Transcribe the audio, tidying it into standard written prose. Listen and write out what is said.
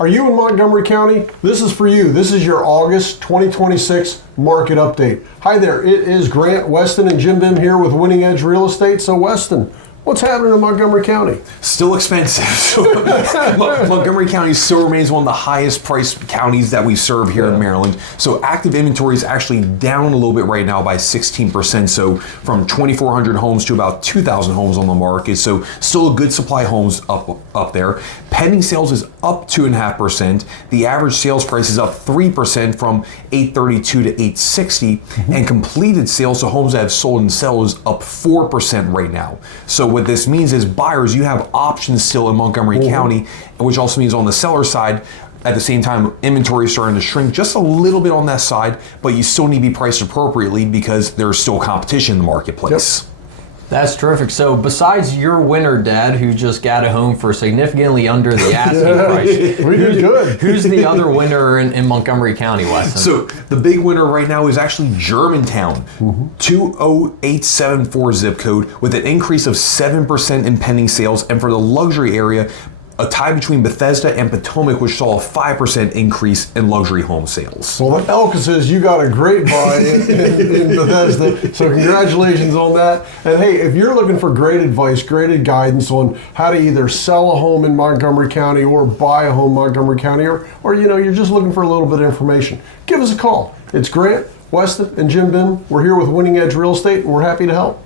Are you in Montgomery County? This is for you. This is your August 2026 market update. Hi there, it is Grant, Weston, and Jim Bim here with Winning Edge Real Estate. So Weston, what's happening in Montgomery County? Still expensive. Montgomery County still remains one of the highest priced counties that we serve here in Maryland. So active inventory is actually down a little bit right now by 16%. So from 2,400 homes to about 2,000 homes on the market. So still a good supply of homes up there. Pending sales is up 2.5%. The average sales price is up 3% from $832 to $860. And completed sales, so homes that have sold and sell, is up 4% right now. So what this means is buyers, you have options still in Montgomery County, which also means on the seller side, at the same time, inventory is starting to shrink just a little bit on that side, but you still need to be priced appropriately because there's still competition in the marketplace. That's terrific. So besides your winner, Dad, who just got a home for significantly under the asking price, We did good. who's the other winner in Montgomery County, Weston? So the big winner right now is actually Germantown, 20874 zip code, with an increase of 7% in pending sales. And for the luxury area, a tie between Bethesda and Potomac, which saw a 5% increase in luxury home sales. Well, Elka says you got a great buy in Bethesda, so congratulations on that. And hey, if you're looking for great advice, great guidance on how to either sell a home in Montgomery County or buy a home in Montgomery County, or you're just looking for a little bit of information, give us a call. It's Grant, Weston, and Jim Bim. We're here with Winning Edge Real Estate, and we're happy to help.